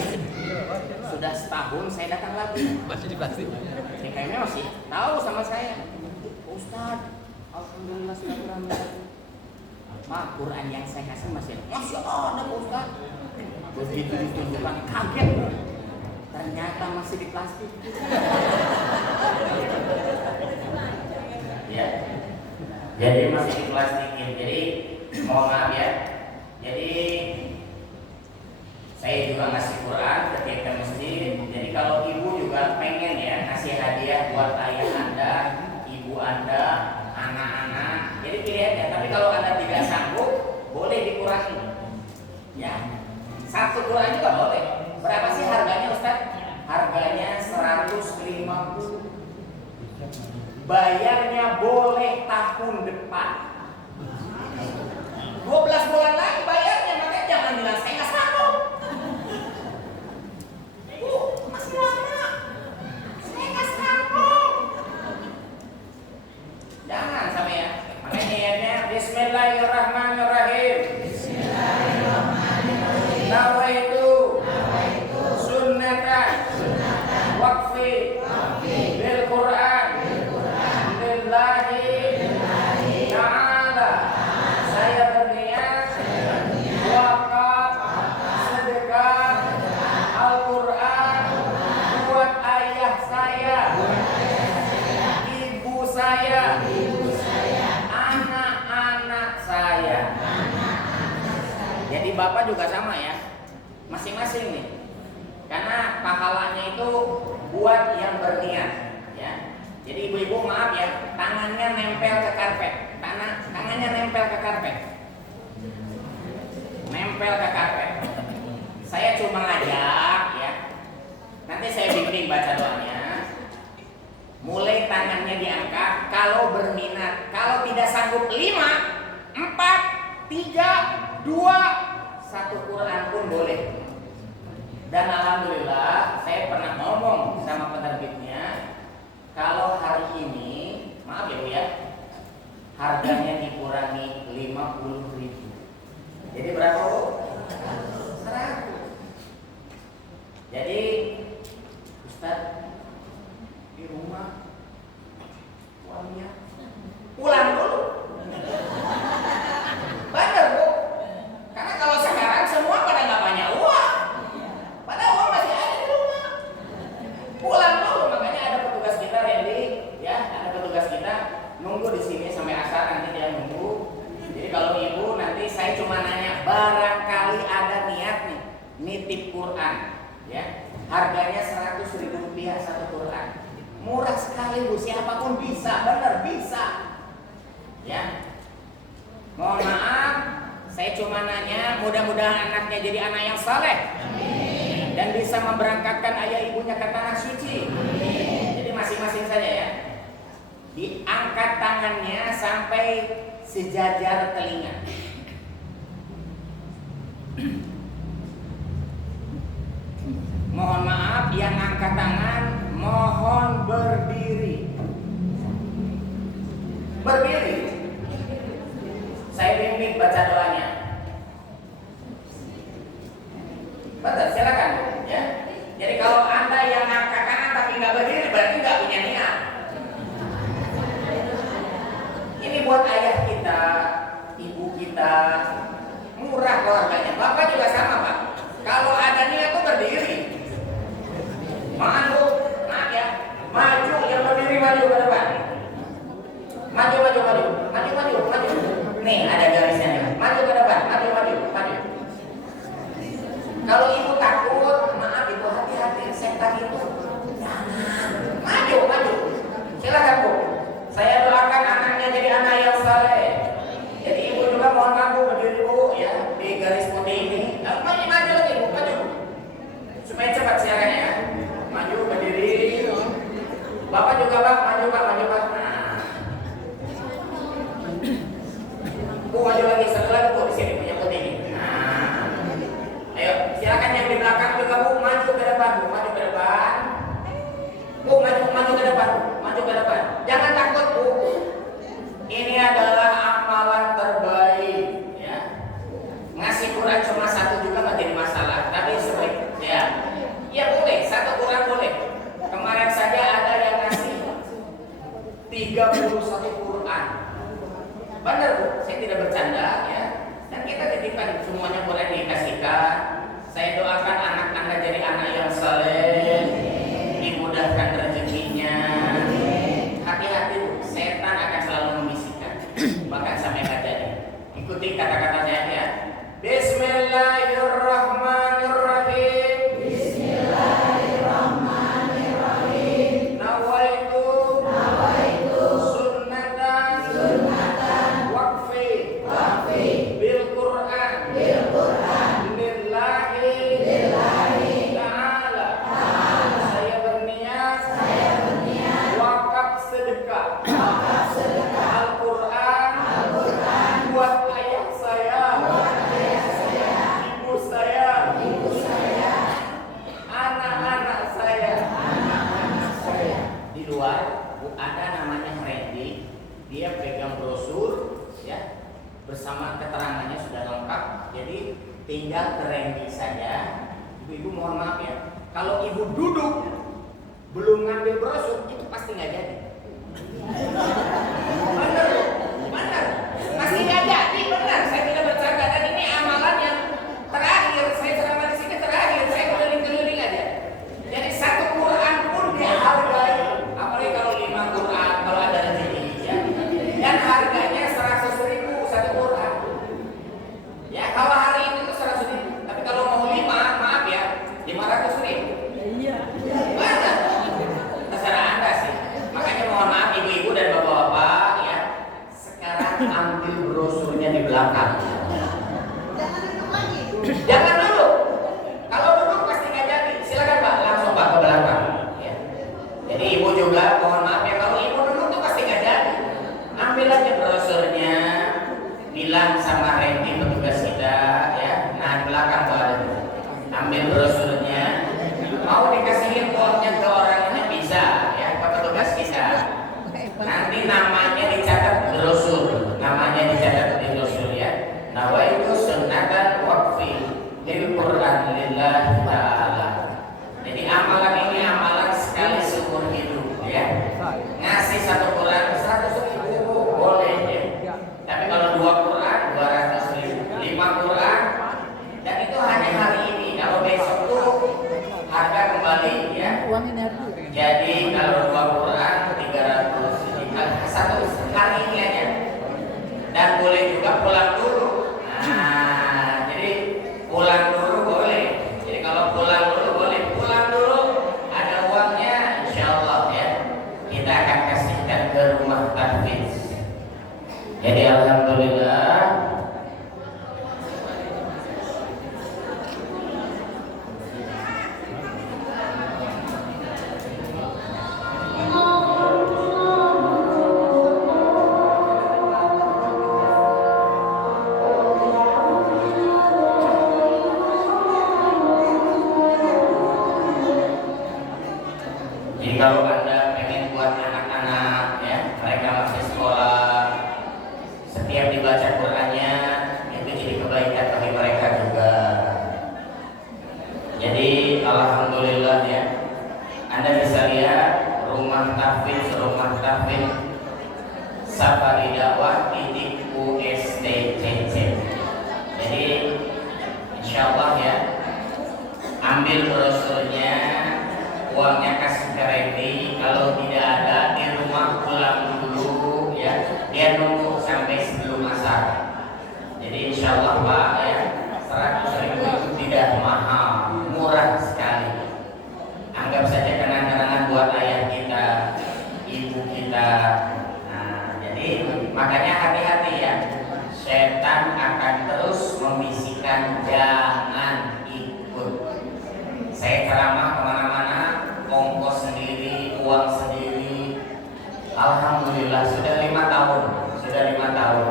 Sudah setahun saya datang lagi. Masih di plastik. Si kayaknya masih tahu sama saya. Ustaz, alhamdulillah sudah Quran. Pak, Quran yang saya kasih masih ada Ustaz. Begitu ditunjukkan kaget. Ternyata masih di plastik. Ya. Jadi masih di plastikin. Jadi mohon maaf ya. Jadi saya juga ngasih Quran ketika ke masjid. Jadi kalau ibu juga pengen ya kasih hadiah buat ayah Anda, ibu Anda, anak-anak. Jadi pilih aja. Tapi kalau Anda tidak sanggup, boleh dikurangi. Ya. Satu Quran juga boleh. Berapa sih harganya Ustaz? Harganya 150. Bayarnya boleh tahun depan. 12 bulan lagi bayarnya, makanya jangan bilang saya nggak sanggup. Masih lama. Saya nggak sanggup. Jangan sampai ya. Makanya niatnya Bismillahirrahmanirrahim. Bismillahirrahmanirrahim. Nawaitu sunnatan waqfi bil Quran lillahi ta'ala. Saya berniat wakaf sedekah Al-Quran buat ayah saya, ibu saya, anak-anak saya. Jadi Bapak juga sama ya, masing-masing nih. Karena pahalanya itu buat yang berniat ya. Jadi ibu-ibu maaf ya, tangannya nempel ke karpet. Tangannya nempel ke karpet. Nempel ke karpet. Saya cuma ngajak ya. Nanti saya bimbing baca doanya. Mulai tangannya diangkat kalau berminat. Kalau tidak sanggup 5, 4, 3, 2, 1 Quran pun boleh. Dan alhamdulillah saya pernah ngomong sama penerbitnya, kalau hari ini, maaf ya Bu ya, harganya dikurangi 50.000. Jadi berapa Bu? 100. Jadi Ustaz di rumah uangnya pulang dulu. Benar Bu. Karena kalau sekarang semua pada nggak banyak uang. Padahal uang masih ada di rumah. Pulang dulu, makanya ada petugas kita Randy, ya, ada petugas kita nunggu di sini sampai asar, nanti dia nunggu. Jadi kalau ibu nanti saya cuma nanya, barangkali ada niat nih nitip Quran, ya, harganya 100.000 rupiah 1 Quran, murah sekali Bu, siapapun bisa, benar bisa, ya. Mohon maaf, saya cuma nanya, mudah-mudahan anaknya jadi anak yang saleh. Dan bisa memberangkatkan ayah ibunya ke tanah suci. Jadi masing-masing saja ya. Diangkat tangannya sampai sejajar telinga. Mohon maaf, yang angkat tangan mohon berdiri. Berdiri. Saya bimbing baca doanya. Betul, silakan ya. Jadi kalau Anda yang angkat tangan tapi nggak berdiri berarti nggak punya niat. Pak, maju Pak, maju Pak. Nah. Bu maju lagi, satu lagi Bu di sini punya putih ini. Nah. Ayo, silakan yang di belakang juga Bu, maju ke depan Bu, maju ke depan. Bu, maju ke depan, maju ke depan. Jangan takut Bu. Ini adalah amalan terbaik, ya. Ngasih Quran cuma satu juga nggak jadi masalah, tapi sering, ya. Ya boleh, satu Quran boleh. Kemarin saja ada yang ngasih 31 Quran. Benar Bu, saya tidak bercanda ya. Dan kita titipkan semuanya boleh dikasihkan. Saya doakan anak Anda jadi anak yang saleh, dimudahkan rezekinya. Hati-hati Bu, setan akan selalu membisikkan. Bahkan sampai jadi. Ikuti kata-katanya ya. Bismillahirrahmanirrahim. Bismillahirrahmanirrahim. Nawaitu sunnatan waqfi bil Quran lillahi ta'ala. Saya berniat wakaf sedekah Al-Quran buat ayah saya, ibu saya, anak-anak saya. Di luar ada namanya Randy, dia pegang brosur ya, bersama keterangannya sudah lengkap. Jadi tinggal ke Randy saja. Ibu-ibu mohon maaf ya, kalau ibu duduk belum ngambil brosur itu pasti nggak jadi. Benar, benar, pasti nggak jadi, benar. Saya tidak bercanda dan ini amalan yang terakhir. Saya ceramah di sini terakhir. Saya keliling-keliling aja. Jadi satu Quran pun dihargai, apalagi kalau 5 Quran, kalau ada rezeki ya. Dan harganya 100.000 satu Quran. Ya kalau hari ini itu 100.000, tapi kalau mau 5, maaf ya, 500.000. Iya. Mana? Terserah Anda sih. Makanya mohon maaf ibu-ibu dan bapak-bapak ya. Sekarang ambil brosurnya di belakang. Jangan duduk. Kalau duduk pasti nggak jadi. Silakan Pak, langsung Pak ke belakang. Ya. Jadi ibu juga mohon maaf ya, kalau ibu duduk tuh pasti nggak jadi. Ambil aja brosurnya, bilang sama Randy petugas kita ya. Nah di belakang tuh ada. Ambil brosurnya. Mau dikasihin uangnya ke orangnya bisa ya, ke petugas bisa. Nanti namanya dicatat brosur, namanya dicatat di brosur ya. Nawaitu sunnatan waqfi lil Quran lillahi ta'ala. Jadi amalan ini amalan sekali seumur hidup ya. Ngasih satu Quran 100.000 boleh ya. Tapi kalau 2 Quran 200.000, 5 Quran, dan itu hanya hari ini. Kalau besok tuh harga kembali ya. Uang energi. Jadi kalau 2 Quran 300, satu hari ini aja. Dan boleh juga pulang dulu. Nah, jadi pulang dulu boleh. Jadi kalau pulang dulu boleh, pulang dulu ada uangnya, insya Allah ya. Kita akan kasihkan ke rumah tahfiz. Jadi alhamdulillah. Jadi kalau Anda pengen buat anak-anak ya, mereka masih sekolah, setiap dibaca Qurannya itu jadi kebaikan bagi mereka juga. Jadi alhamdulillah ya, Anda bisa lihat rumah tahfiz Safari Dakwah _USTCC. Jadi insya Allah ya, ambil brosurnya, uangnya kasih ke Randy. Kalau tidak ada di rumah pulang dulu ya, dia nunggu sampai sebelum asar. Jadi insya Allah Pak ya, 100.000 itu tidak mahal, murah sekali. Anggap saja kenang-kenangan buat ayah kita, ibu kita. Nah, jadi makanya hati-hati ya, setan akan terus membisikkan jangan ikut. Saya ceramah kemana-mana, ongkos sendiri, uang sendiri, Alhamdulillah sudah 5 tahun. Sudah 5 tahun.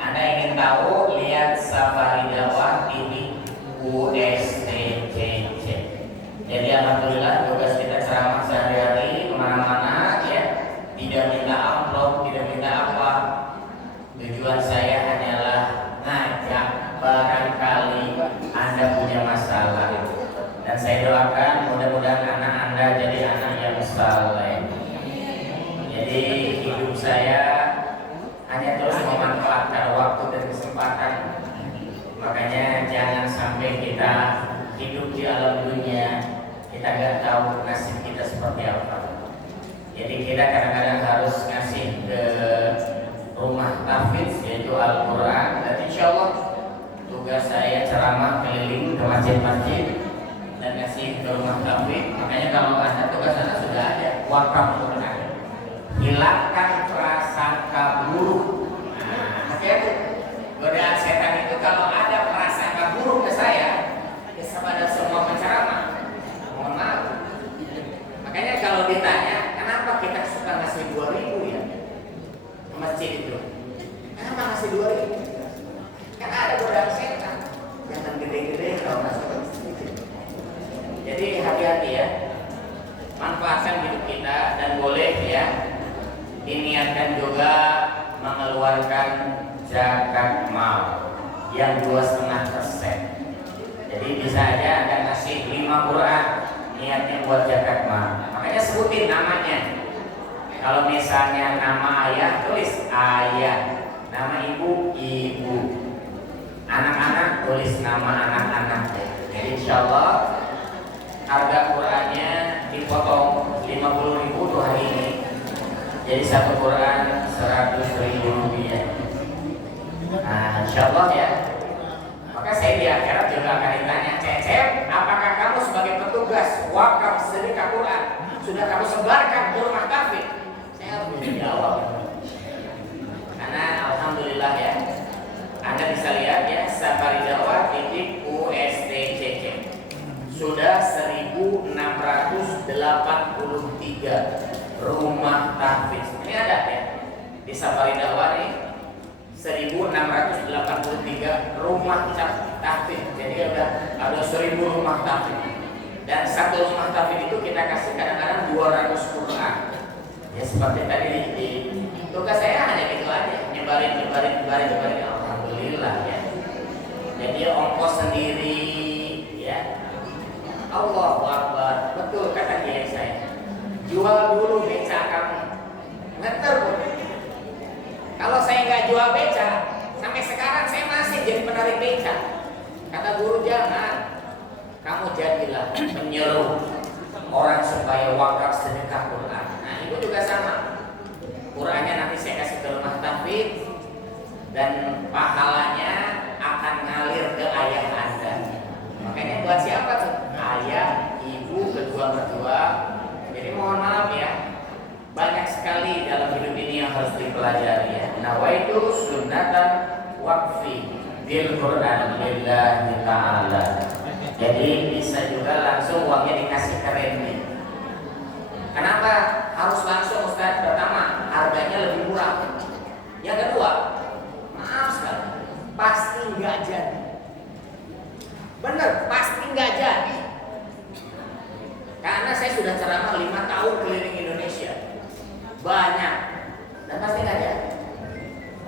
Anda ingin tahu, lihat Safari Dakwah TV USTCC. Jadi alhamdulillah tugas kita ceramah sehari-hari kemana-mana ya. Tidak minta amplop, tidak minta apa. Tujuan saya hanyalah ngajak, barangkali Anda punya masalah. Dan saya doakan mudah-mudahan anak Anda jadi anak yang saleh. Jadi hidup saya hanya terus memanfaatkan waktu dan kesempatan. Makanya jangan sampai kita hidup di alam dunia kita nggak tahu nasib kita seperti apa. Jadi kita kadang-kadang harus ngasih ke rumah tahfidz yaitu Al-Quran. Dan insya Allah tugas saya ceramah keliling ke masjid-masjid dan ngasih ke rumah tahfidz. Makanya kalau Anda tugas Anda sudah ada wakaf Quran. Hilangkan prasangka buruk. Nah, hati-hati. Godaan setan itu kalau ada prasangka buruk ke saya, ya kepada semua penceramah. Mohon maaf. Makanya kalau ditanya, kenapa kita suka ngasih 2.000 ya ke masjid itu? Kenapa ngasih 2.000? Kan ada godaan setan. Jangan gede-gede kalau masuk ke masjid. Jadi hati-hati ya. Manfaatkan hidup kita dan boleh ya diniatkan juga mengeluarkan zakat mal yang 2,5%. Jadi bisa aja Anda ngasih 5 Quran niatnya buat zakat mal. Makanya sebutin namanya. Kalau misalnya nama ayah tulis ayah, nama ibu ibu, anak-anak tulis nama anak-anak. Jadi insya Allah harga Qurannya dipotong 50.000 tuh hari ini. Jadi satu Quran 100.000 rupiah. Nah, insya Allah ya. Maka saya di akhirat juga akan ditanya, Cecep, apakah kamu sebagai petugas wakaf sedekah Quran sudah kamu sebarkan ke rumah tahfidz? Saya harus menjawab. Karena alhamdulillah ya, Anda bisa lihat ya, Safari Dakwah titik USTCC sudah 1.683 rumah tahfidz. Ini ada ya di Safari Dakwah nih 1.683 rumah tahfidz. Jadi ada 1.000 rumah tahfidz. Dan satu rumah tahfidz itu kita kasih kadang-kadang 200 Quran. Ya seperti tadi di tugas saya hanya gitu aja, nyebarin. Alhamdulillah ya. Jadi ongkos sendiri ya. Allahu Akbar. Betul kata kiai saya. Jual dulu beca kamu. Ngeter. Kalau saya nggak jual beca, sampai sekarang saya masih jadi penarik beca. Kata guru jangan. Kamu jadilah menyeru orang supaya wakaf sedekah Quran. Nah itu juga sama. Qurannya nanti saya kasih ke rumah tahfidz dan pahalanya akan ngalir ke ayah Anda. Makanya buat siapa tuh? Ayah, ibu, kedua mertua. Jadi mohon maaf ya, banyak sekali dalam hidup ini yang harus dipelajari ya. Nawaitu sunnatan waqfi bil Quran lillahi ta'ala. Jadi bisa juga langsung uangnya dikasih ke Randy. Kenapa harus langsung Ustaz? Pertama, harganya lebih murah. Yang kedua, maaf sekali, pasti nggak jadi. Bener, pasti nggak jadi. Karena saya sudah ceramah 5 tahun keliling Indonesia, banyak, dan pasti nggak jadi.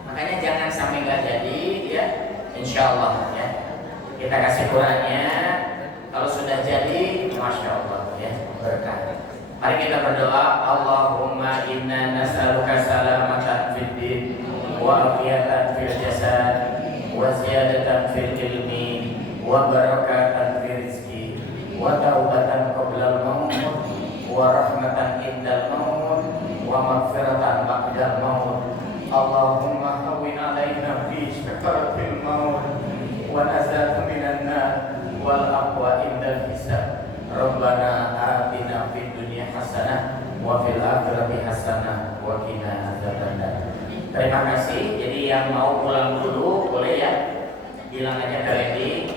Makanya jangan sampai nggak jadi, ya. Insya Allah, ya. Kita kasih Qurannya. Kalau sudah jadi, masya Allah, ya, berkah. Mari kita berdoa. Allahumma inna nas'aluka salamatan fid din wa afiyatan fil jasad wa ziyadatan fil ilmi wa barakatan fil rizki wa taubatan qabla al-maut wa rahmatan indal maut wa maghfiratan ba'dal maut. Allahumma hawwin alaina fi syakaratil maut wa nazat minan nar wal aqwa indal hisab. Rabbana atina fid dunya hasanah wa fil akhirati hasanah wa qina adzabannar. Terima kasih. Jadi yang mau pulang dulu boleh ya, bilang aja ke Randy.